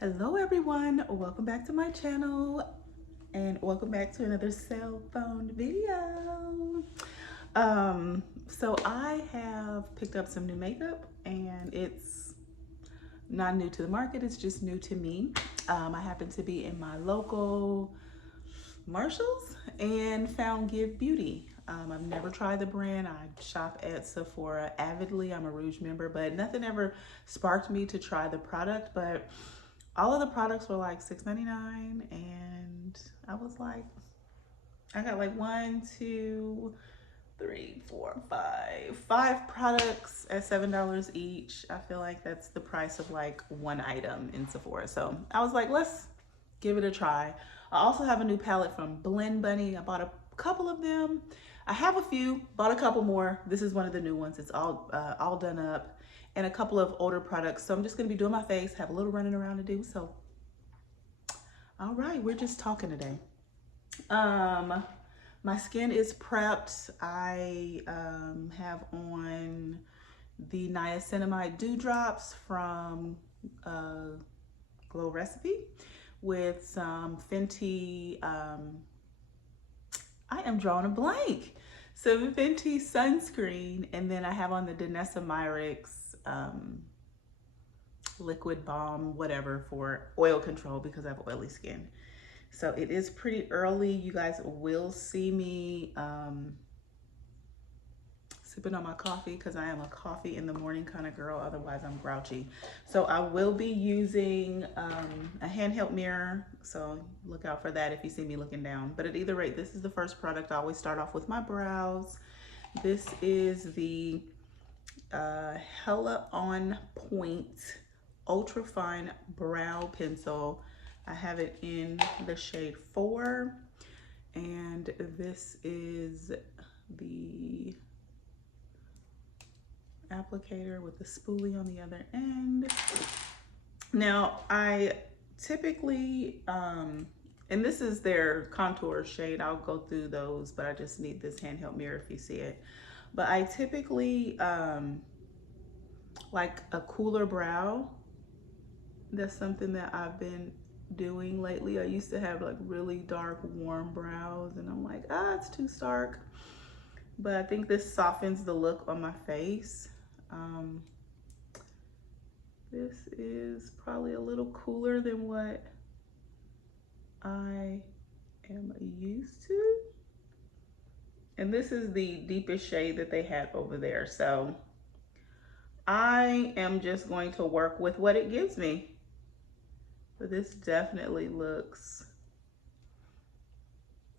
Hello everyone, welcome back to my channel and welcome back to another cell phone video. So I have picked up some new makeup and it's not new to the market, it's just new to me. I happen to be in my local Marshalls and found Give Beauty. I've never tried the brand. I shop at Sephora avidly. I'm a Rouge member, but nothing ever sparked me to try the product. But all of the products were like $6.99, and I was like, I got like one, two, three, four, five products at $7 each. I feel like that's the price of like one item in Sephora. So I was like, let's give it a try. I also have a new palette from Blend Bunny. I bought a couple of them. I have a few, bought a couple more. This is one of the new ones. It's all done up, and a couple of older products. So I'm just gonna be doing my face, have a little running around to do. So, all right, we're just talking today. My skin is prepped. I have on the niacinamide dewdrops from Glow Recipe with some Fenty, I am drawing a blank, some Fenty sunscreen, and then I have on the Danessa Myricks liquid balm, whatever, for oil control because I have oily skin. So it is pretty early. You guys will see me sipping on my coffee because I am a coffee in the morning kind of girl. Otherwise, I'm grouchy. So I will be using a handheld mirror. So look out for that if you see me looking down. But at either rate, this is the first product. I always start off with my brows. This is the Hella On Point Ultra Fine Brow Pencil. I have it in the shade 4. And this is the applicator with the spoolie on the other end. Now I typically, and this is their contour shade, I'll go through those, but I just need this handheld mirror if you see it. But I typically like a cooler brow. That's something that I've been doing lately. I used to have like really dark, warm brows, and I'm like, it's too stark. But I think this softens the look on my face. This is probably a little cooler than what I am used to. And this is the deepest shade that they had over there. So I am just going to work with what it gives me. But this definitely looks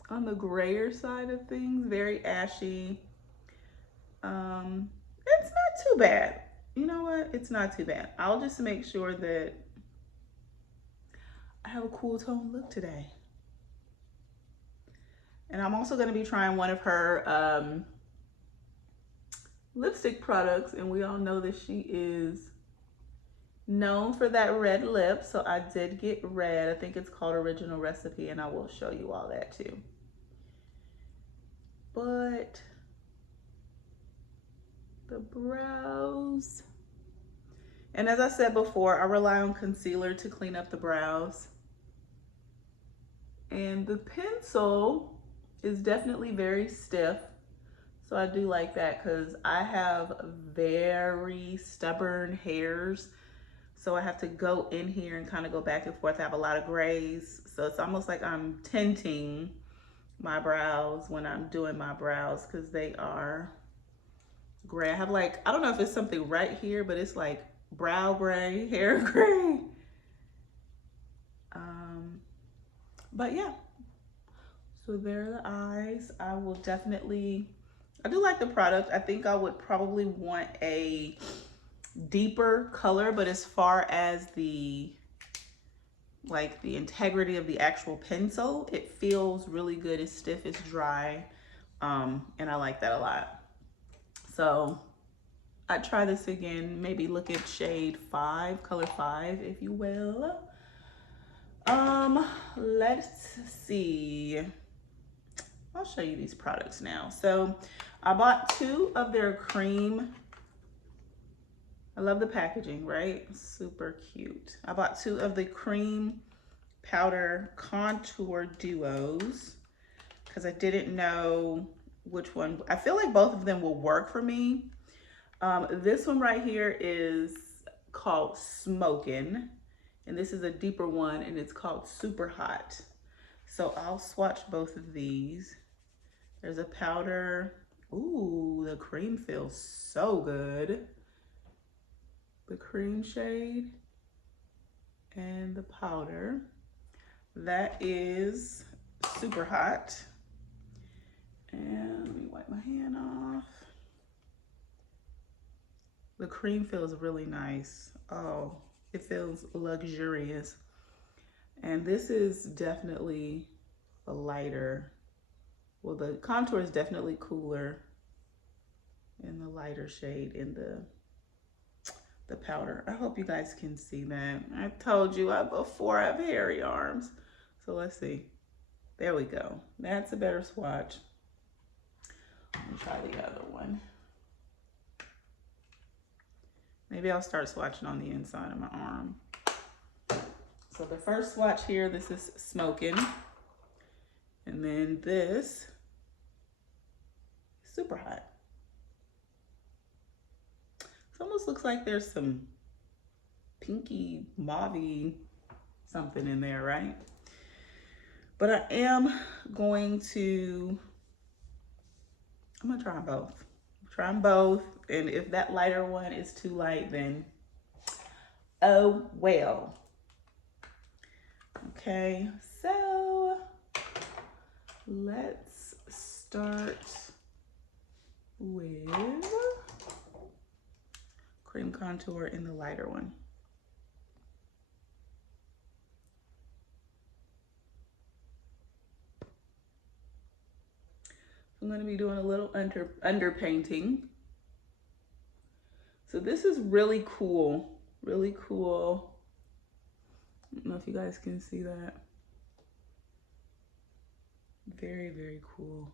on the grayer side of things, very ashy. It's not too bad. You know what? It's not too bad. I'll just make sure that I have a cool tone look today. And I'm also going to be trying one of her lipstick products, and we all know that she is known for that red lip. So I did get red. I think it's called Original Recipe, and I will show you all that too. But the brows, and as I said before, I rely on concealer to clean up the brows. And the pencil is definitely very stiff. So I do like that because I have very stubborn hairs. So I have to go in here and kind of go back and forth. I have a lot of grays. So it's almost like I'm tinting my brows when I'm doing my brows because they are gray. I have like, I don't know if it's something right here, but it's like brow gray, hair gray. But yeah, so there are the eyes. I will definitely, I do like the product. I think I would probably want a deeper color, but as far as the like the integrity of the actual pencil, it feels really good. It's stiff, it's dry, and I like that a lot. So I'd try this again, maybe look at shade 5, color 5, if you will. Let's see. I'll show you these products now. So I bought 2 of their cream I love the packaging, right? Super cute. I bought 2 of the cream powder contour duos because I didn't know which one. I feel like both of them will work for me. This one right here is called Smokin', and this is a deeper one, and it's called Super Hot. So I'll swatch both of these. There's a powder. Ooh, the cream feels so good. The cream shade and the powder. That is Super Hot. And let me wipe my hand off. The cream feels really nice. Oh, it feels luxurious. And this is definitely a lighter. Well, the contour is definitely cooler in the lighter shade in the powder. I hope you guys can see that. I told you before I have hairy arms. So let's see. There we go. That's a better swatch. Let me try the other one. Maybe I'll start swatching on the inside of my arm. So the first swatch here, this is Smokin'. And then this, Super Hot. It almost looks like there's some pinky, mauve-y something in there, right? But I am going to, I'm gonna try them both. Try them both, and if that lighter one is too light, then oh well. Okay, so let's start with cream contour in the lighter one. I'm going to be doing a little underpainting. So this is really cool, really cool. I don't know if you guys can see that. Very, very cool.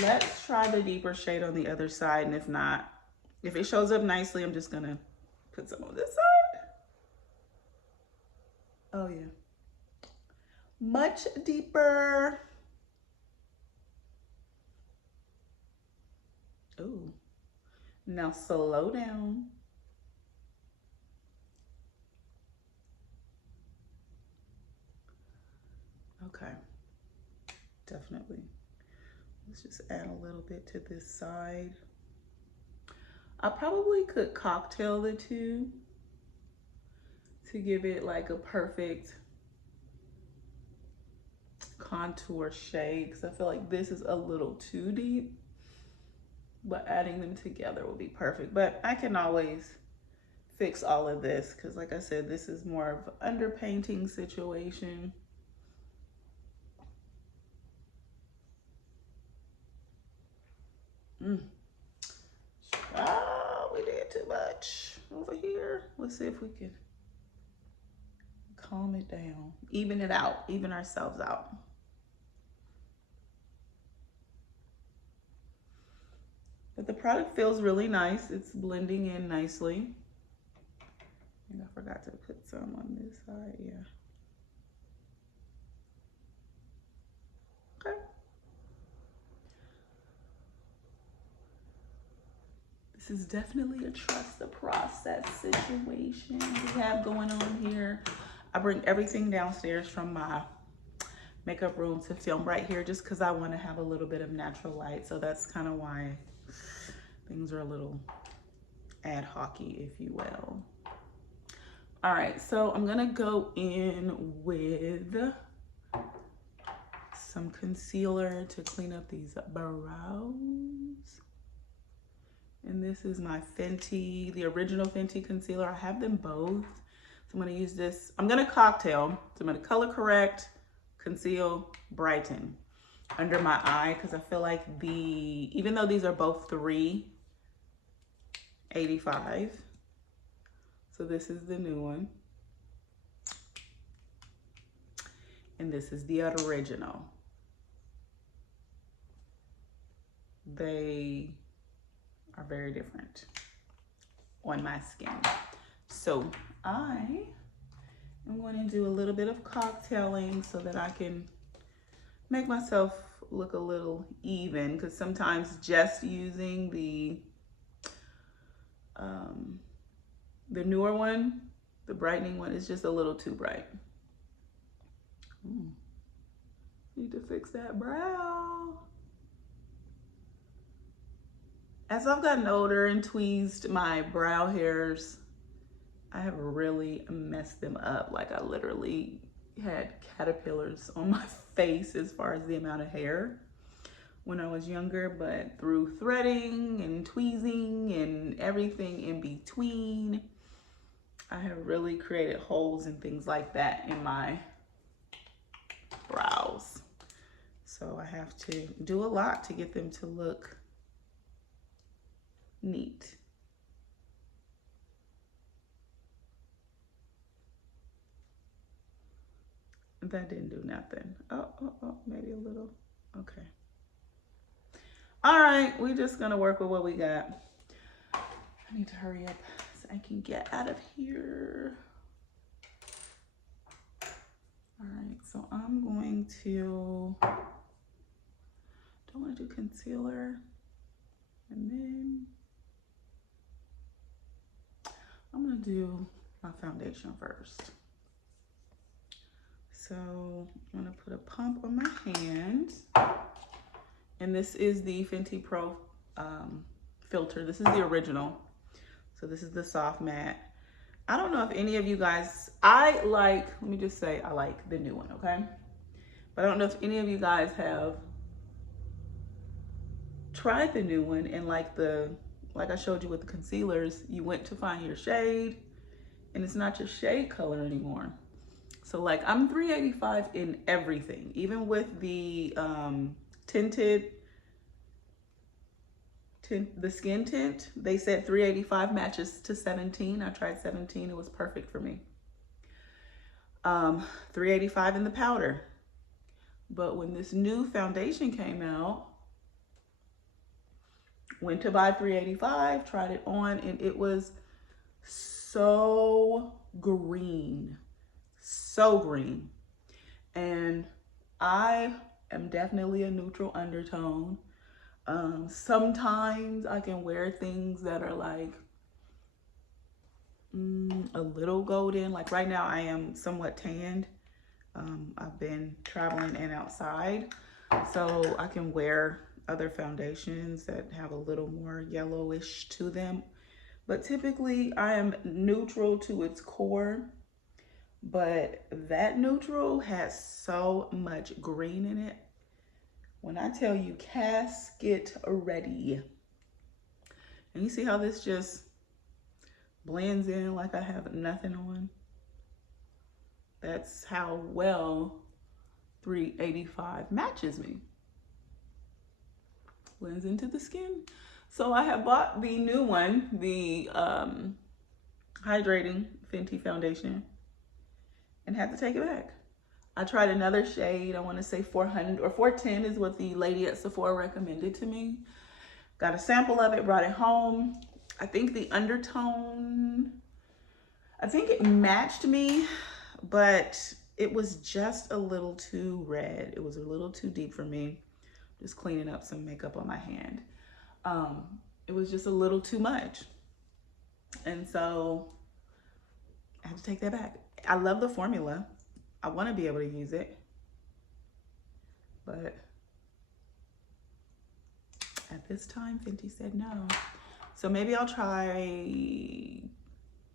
Let's try the deeper shade on the other side, and if not, if it shows up nicely, I'm just gonna put some on this side. Oh yeah, much deeper. Ooh, now slow down. Okay, definitely. Let's just add a little bit to this side. I probably could cocktail the two to give it like a perfect contour shade, because I feel like this is a little too deep, but adding them together will be perfect. But I can always fix all of this, because like I said, this is more of an underpainting situation. Oh, we did too much over here. Let's see if we can calm it down, even it out, even ourselves out. But the product feels really nice. It's blending in nicely. And I forgot to put some on this side, yeah. Okay. This is definitely a trust the process situation we have going on here. I bring everything downstairs from my makeup room to film right here just because I want to have a little bit of natural light. So that's kind of why things are a little ad hoc-y, if you will. All right, so I'm gonna go in with some concealer to clean up these brows. And this is my Fenty, the original Fenty concealer. I have them both. So I'm gonna use this. I'm gonna cocktail. So I'm gonna color correct, conceal, brighten under my eye, because I feel like even though these are both $3.85, so this is the new one. And this is the original. they are very different on my skin. So I am going to do a little bit of cocktailing so that I can make myself look a little even, because sometimes just using the newer one, the brightening one, is just a little too bright. Need to fix that brow. As I've gotten older and tweezed my brow hairs, I have really messed them up. Like, I literally had caterpillars on my face as far as the amount of hair when I was younger, but through threading and tweezing and everything in between, I have really created holes and things like that in my brows. So I have to do a lot to get them to look neat. That didn't do nothing. Oh, maybe a little. Okay. All right, we're just gonna work with what we got. I need to hurry up so I can get out of here. All right, so I'm going to, don't want to do concealer. And then I'm gonna do my foundation first. So I'm gonna put a pump on my hand. And this is the Fenty Pro filter. This is the original. So this is the soft matte. I don't know if any of you guys, let me just say, I like the new one, okay? But I don't know if any of you guys have tried the new one, and like I showed you with the concealers, you went to find your shade and it's not your shade color anymore. So like, I'm 385 in everything, even with the the skin tint. They said 385 matches to 17. I tried 17, it was perfect for me. 385 in the powder. But when this new foundation came out, went to buy 385, tried it on, and it was so green. So green. And I am definitely a neutral undertone. Sometimes I can wear things that are like a little golden. Like right now I am somewhat tanned. I've been traveling and outside, so I can wear other foundations that have a little more yellowish to them. But typically I am neutral to its core. But that neutral has so much green in it. When I tell you, casket ready. And you see how this just blends in like I have nothing on? That's how well 385 matches me. Blends into the skin. So I have bought the new one, the hydrating Fenty foundation, and had to take it back. I tried another shade. I want to say 400 or 410 is what the lady at Sephora recommended to me. Got a sample of it, brought it home. I think the undertone, I think it matched me, but it was just a little too red. It was a little too deep for me. Just cleaning up some makeup on my hand. It was just a little too much. And so I had to take that back. I love the formula. I want to be able to use it, but at this time, Fenty said no. So maybe I'll try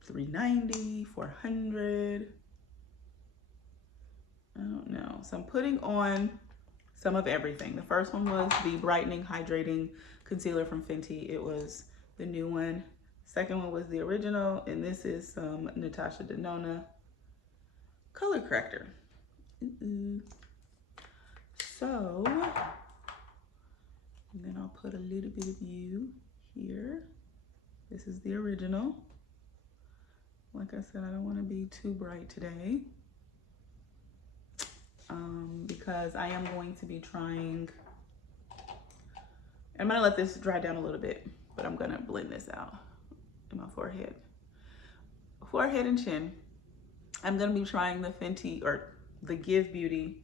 390, 400. I don't know. So I'm putting on some of everything. The first one was the Brightening Hydrating Concealer from Fenty. It was the new one. Second one was the original, and this is some Natasha Denona color corrector. So, and then I'll put a little bit of you here. This is the original. Like I said, I don't want to be too bright today, because I am going to be trying I'm gonna let this dry down a little bit, but I'm gonna blend this out in my forehead and chin. I'm gonna be trying the Fenty or the Give Beauty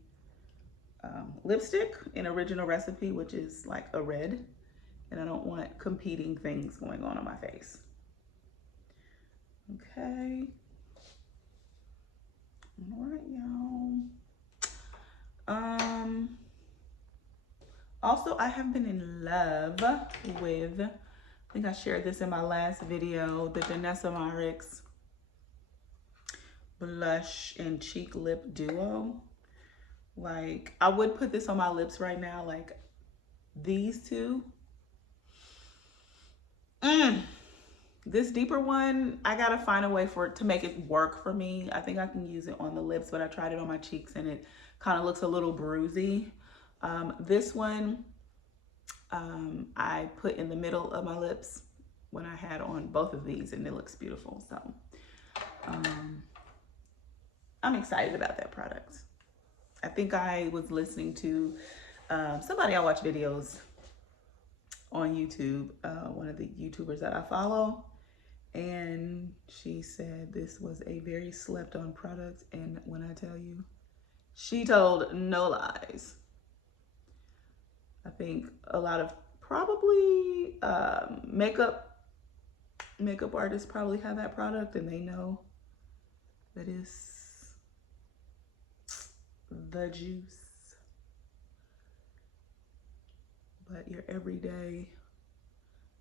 lipstick in Original Recipe, which is like a red, and I don't want competing things going on my face. Okay. All right, y'all. Also, I have been in love with, I think I shared this in my last video, the Danessa Myricks blush and cheek lip duo. Like, I would put this on my lips right now, like these two. This deeper one, I gotta find a way for it to make it work for me. I think I can use it on the lips, but I tried it on my cheeks and it kind of looks a little bruisey. This one, I put in the middle of my lips when I had on both of these, and it looks beautiful. So I'm excited about that product. I think I was listening to somebody I watch videos on YouTube, one of the YouTubers that I follow, and she said this was a very slept on product, and when I tell you, she told no lies. I think a lot of probably makeup artists probably have that product, and they know that it's the juice. But your everyday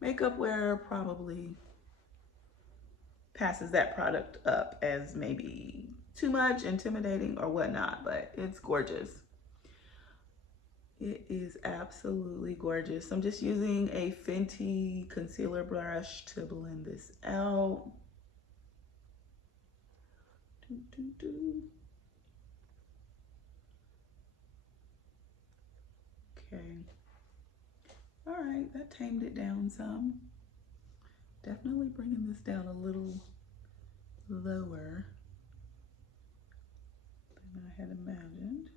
makeup wearer probably passes that product up as maybe too much, intimidating, or whatnot, but it's gorgeous. It is absolutely gorgeous. I'm just using a Fenty concealer brush to blend this out. Okay. All right, that tamed it down some. Definitely bringing this down a little lower than I had imagined.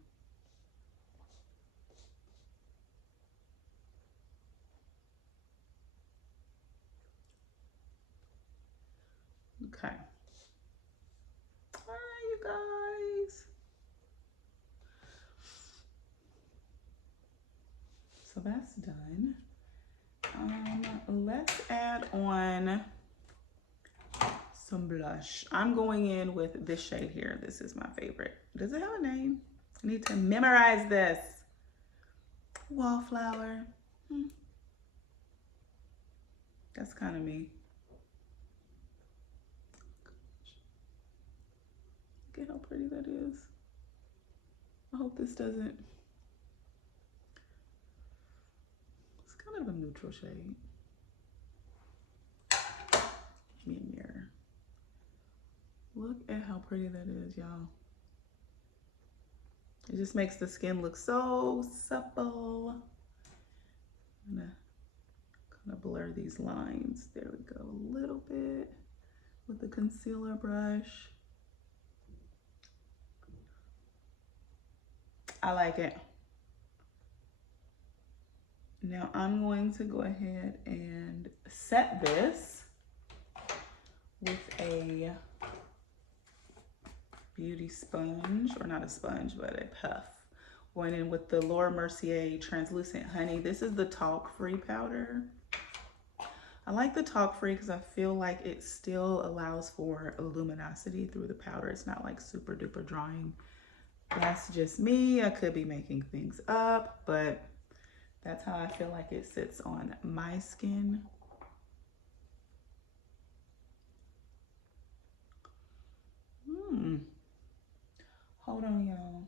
Okay. All right, you guys. So that's done. Let's add on some blush. I'm going in with this shade here. This is my favorite. Does it have a name? I need to memorize this. Wallflower. That's kind of me. Look at how pretty that is. I hope this doesn't. It's kind of a neutral shade. Give me a mirror. Look at how pretty that is, y'all. It just makes the skin look so supple. I'm gonna kind of blur these lines. There we go, a little bit with the concealer brush. I like it. Now I'm going to go ahead and set this with a beauty sponge, or not a sponge, but a puff. Going in with the Laura Mercier Translucent Honey. This is the Talk Free powder. I like the Talk Free because I feel like it still allows for luminosity through the powder. It's not like super duper drying. That's just me. I could be making things up, but that's how I feel like it sits on my skin. Hold on, y'all.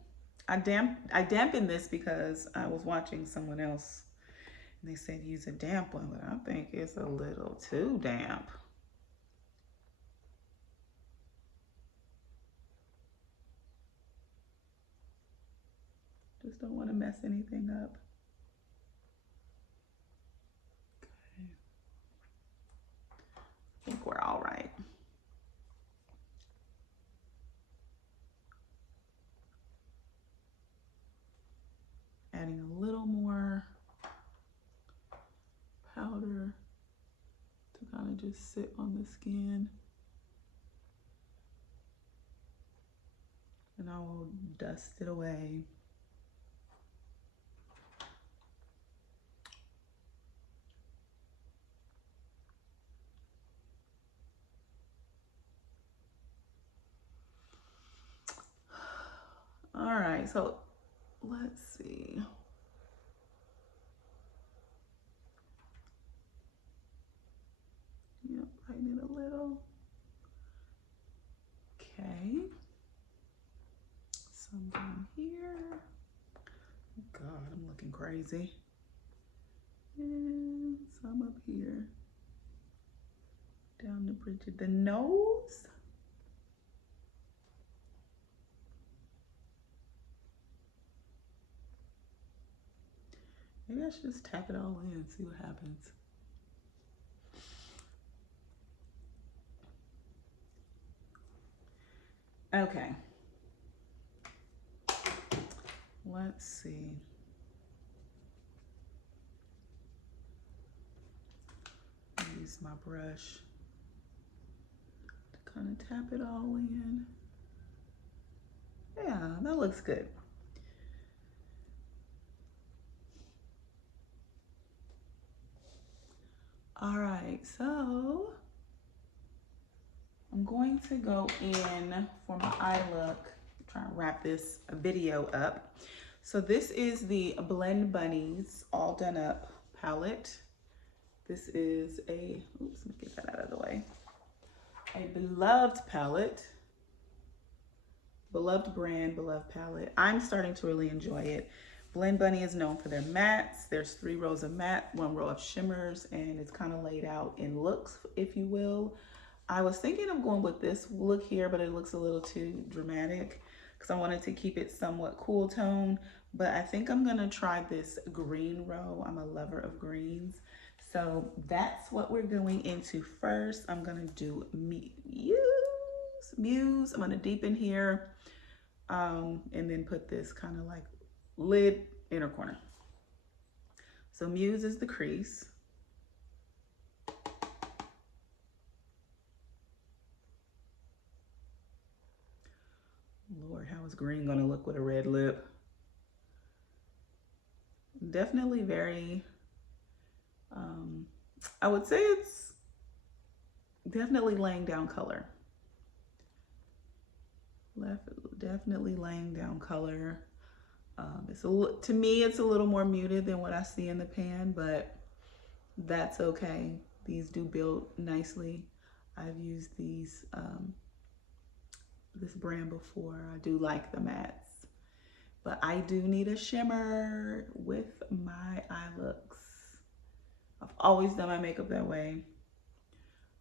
I dampened this because I was watching someone else and they said use a damp one, but I think it's a little too damp. Just don't want to mess anything up. Okay. I think we're all right. Adding a little more powder to kind of just sit on the skin. And I will dust it away. All right, so let's see. Yep, brighten it a little. Okay. Some down here. God, I'm looking crazy. And some up here. Down the bridge of the nose. Maybe I should just tap it all in and see what happens. Okay. Let's see. Use my brush to kind of tap it all in. Yeah, that looks good. All right, so I'm going to go in for my eye look. Try and wrap this video up. So this is the Blend Bunnies All Done Up palette. This is a, oops, let me get that out of the way. A beloved palette, beloved brand, beloved palette. I'm starting to really enjoy it. Blend Bunny is known for their mattes. There's 3 rows of matte, 1 row of shimmers, and it's kind of laid out in looks, if you will. I was thinking of going with this look here, but it looks a little too dramatic because I wanted to keep it somewhat cool tone. But I think I'm gonna try this green row. I'm a lover of greens. So that's what we're going into first. I'm gonna do Muse. I'm gonna deepen here and then put this kind of like lid inner corner. So Muse is the crease. Lord, how is green gonna look with a red lip? Definitely very, I would say it's definitely laying down color. Definitely laying down color. To me, it's a little more muted than what I see in the pan, but that's okay. These do build nicely. I've used these, this brand before. I do like the mattes, but I do need a shimmer with my eye looks. I've always done my makeup that way.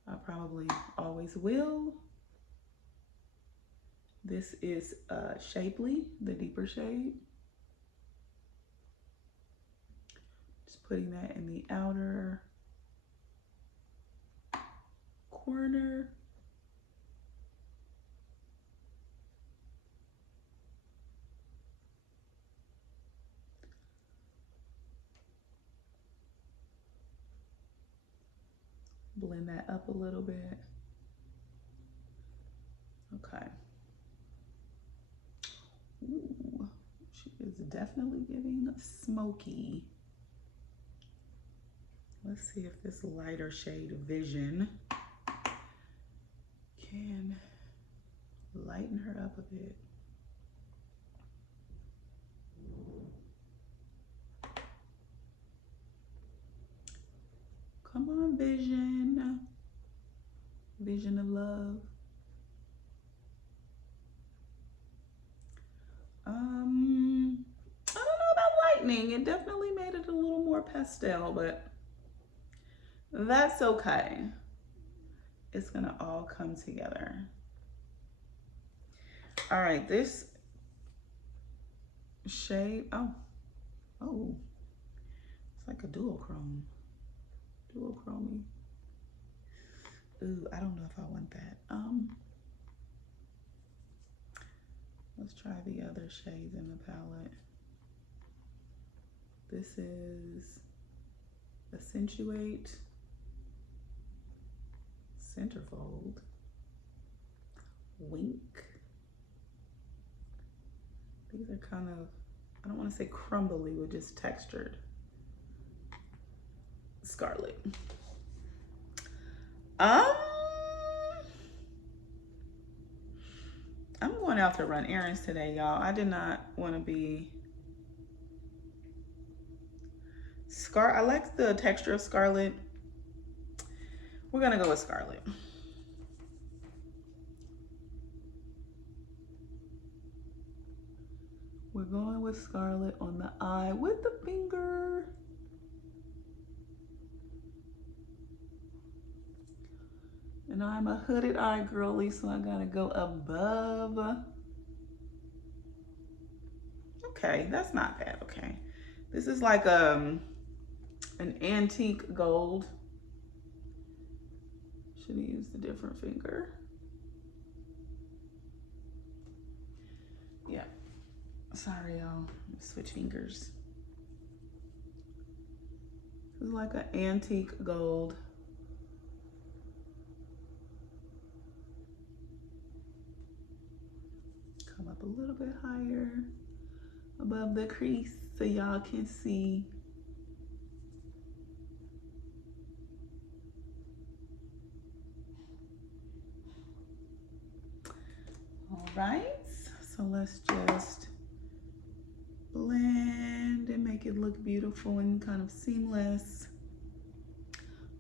I probably always will. This is Shapely, the deeper shade. Just putting that in the outer corner. Blend that up a little bit. Okay. Ooh, she is definitely giving smoky. Let's see if this lighter shade Vision can lighten her up a bit. Come on, Vision. Vision of love. I don't know about lightening. It definitely made it a little more pastel, but that's okay. It's gonna all come together. All right, this shade, oh, it's like a duochrome. Duochrome. Ooh, I don't know if I want that. Let's try the other shades in the palette. This is Accentuate, Centerfold, Wink. These are kind of, I don't want to say crumbly, but just textured. Scarlet. I'm going out to run errands today, y'all. I did not want to be I like the texture of Scarlet. We're gonna go with Scarlet. We're going with Scarlet on the eye with the finger. And I'm a hooded eye girly, so I gotta go above. Okay, that's not bad, okay. This is like an antique gold. Should have used a different finger. Yeah, sorry y'all, switch fingers. This is like an antique gold. Come up a little bit higher above the crease so y'all can see. All right, so let's just blend and make it look beautiful and kind of seamless.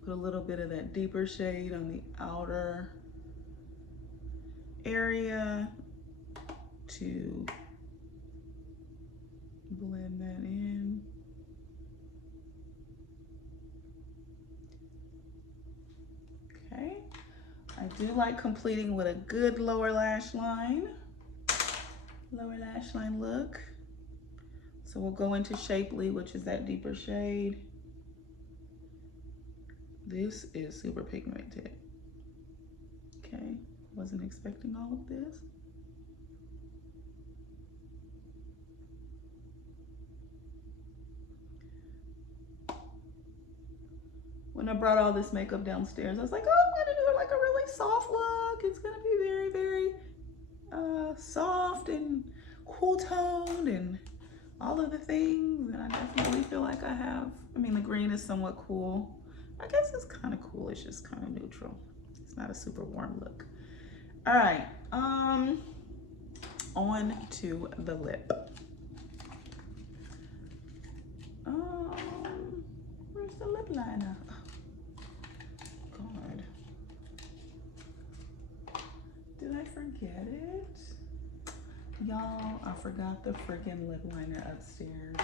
Put a little bit of that deeper shade on the outer area to blend that in. Okay, I do like completing with a good lower lash line look. So we'll go into Shapely, which is that deeper shade. This is super pigmented. Okay, wasn't expecting all of this. When I brought all this makeup downstairs, I was like, oh, I'm gonna do it like a really soft look. It's gonna be very, very soft and cool toned and all of the things. And I definitely feel like I have, I mean, the green is somewhat cool. I guess it's kind of cool, it's just kind of neutral. It's not a super warm look. All right, on to the lip. Where's the lip liner? God. Did I forget it? Y'all, I forgot the friggin' lip liner upstairs.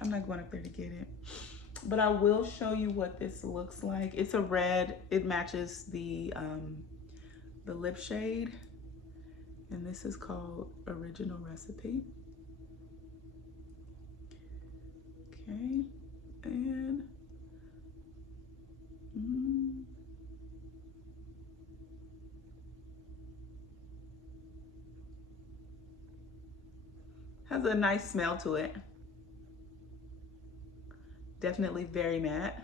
I'm not going up there to get it. But I will show you what this looks like. It's a red, it matches the lip shade. And this is called Original Recipe. Okay, and has a nice smell to it. Definitely very matte.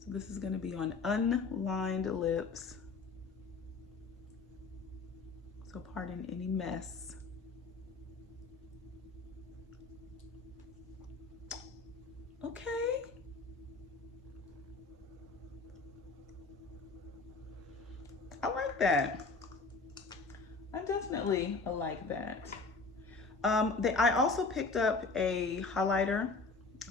So this is going to be on unlined lips. So pardon any mess. Okay. I like that. I definitely like that. I also picked up a highlighter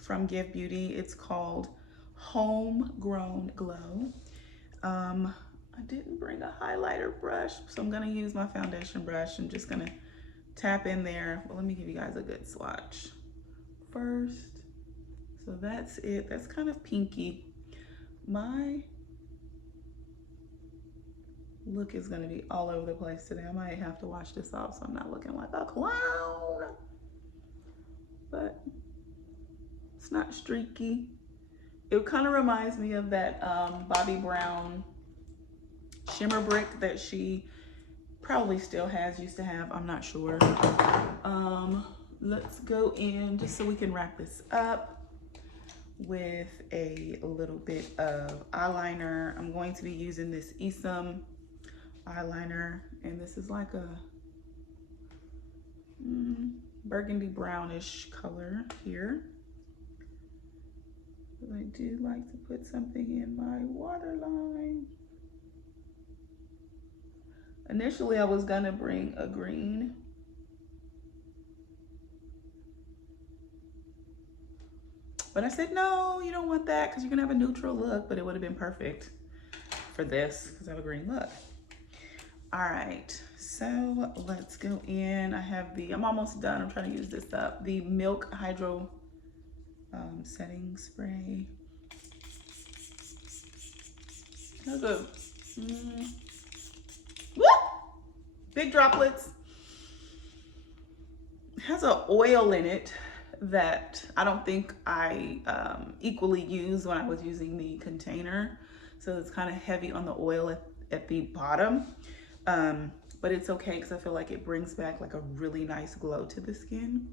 from GXVE Beauty. It's called Homegrown Glow. I didn't bring a highlighter brush, so I'm gonna use my foundation brush. I'm just gonna tap in there. Well, let me give you guys a good swatch first. So that's it. That's kind of pinky. My look is gonna be all over the place today. I might have to wash this off so I'm not looking like a clown. But it's not streaky. It kind of reminds me of that Bobbi Brown shimmer brick that she probably still has, used to have, I'm not sure. Let's go in just so we can wrap this up with a little bit of eyeliner. I'm going to be using this Isom eyeliner, and this is like a burgundy brownish color here. But I do like to put something in my waterline. Initially, I was gonna bring a green, but I said, no, you don't want that because you're gonna have a neutral look, but it would have been perfect for this because I have a green look. All right, so let's go in. I have I'm almost done. I'm trying to use this up. The Milk Hydro setting spray. That's a big droplets. It has an oil in it that I don't think I equally used when I was using the container. So it's kind of heavy on the oil at the bottom. But it's okay because I feel like it brings back like a really nice glow to the skin.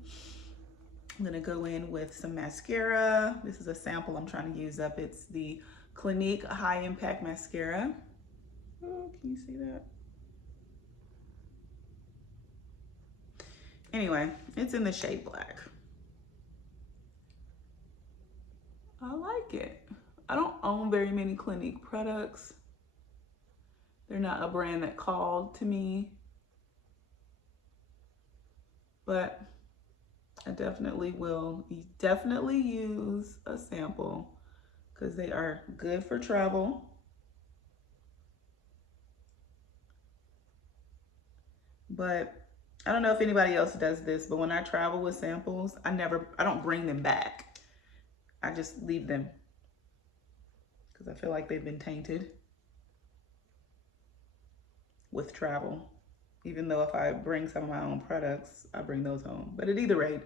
I'm gonna go in with some mascara. This is a sample I'm trying to use up. It's the Clinique High Impact Mascara. Oh, can you see that? Anyway, it's in the shade black. I like it. I don't own very many Clinique products. They're not a brand that called to me, but I definitely will use a sample because they are good for travel. But I don't know if anybody else does this, but when I travel with samples, I don't bring them back. I just leave them because I feel like they've been tainted with travel. Even though if I bring some of my own products, I bring those home. But at either rate,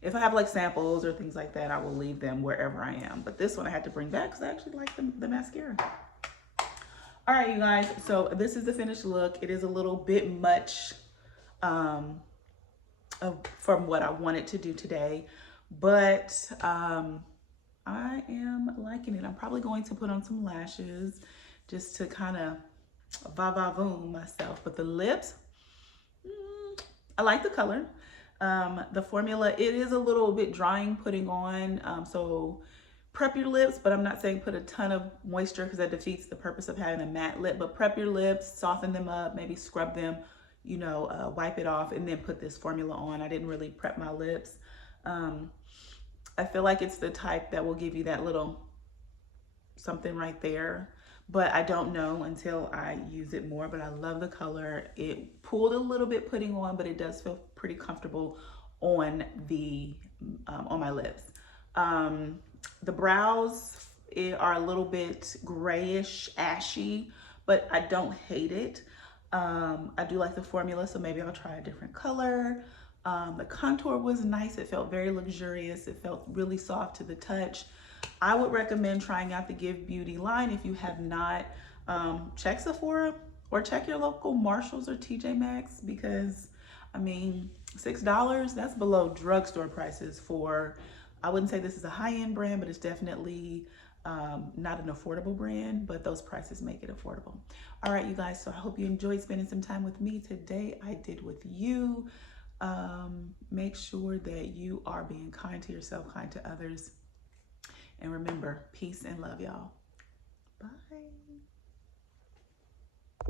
if I have like samples or things like that, I will leave them wherever I am. But this one I had to bring back because I actually like the mascara. All right, you guys, so this is the finished look. It is a little bit much from what I wanted to do today, but I am liking it. I'm probably going to put on some lashes just to kind of va-va-voom myself. But the lips, I like the color. The formula, it is a little bit drying putting on, so prep your lips, but I'm not saying put a ton of moisture because that defeats the purpose of having a matte lip. But prep your lips, soften them up, maybe scrub them, you know, wipe it off, and then put this formula on. I didn't really prep my lips. I feel like it's the type that will give you that little something right there, but I don't know until I use it more. But I love the color. It pulled a little bit putting on, but it does feel pretty comfortable on the on my lips. The brows are a little bit grayish, ashy, but I don't hate it. I do like the formula, so maybe I'll try a different color. The contour was nice. It felt very luxurious. It felt really soft to the touch. I would recommend trying out the Give Beauty line if you have not. Check Sephora or check your local Marshalls or TJ Maxx, because I mean, $6, that's below drugstore prices for, I wouldn't say this is a high-end brand, but it's definitely not an affordable brand, but those prices make it affordable. All right, you guys, so I hope you enjoyed spending some time with me today. I did with you. Make sure that you are being kind to yourself, kind to others. And remember, peace and love, y'all. Bye.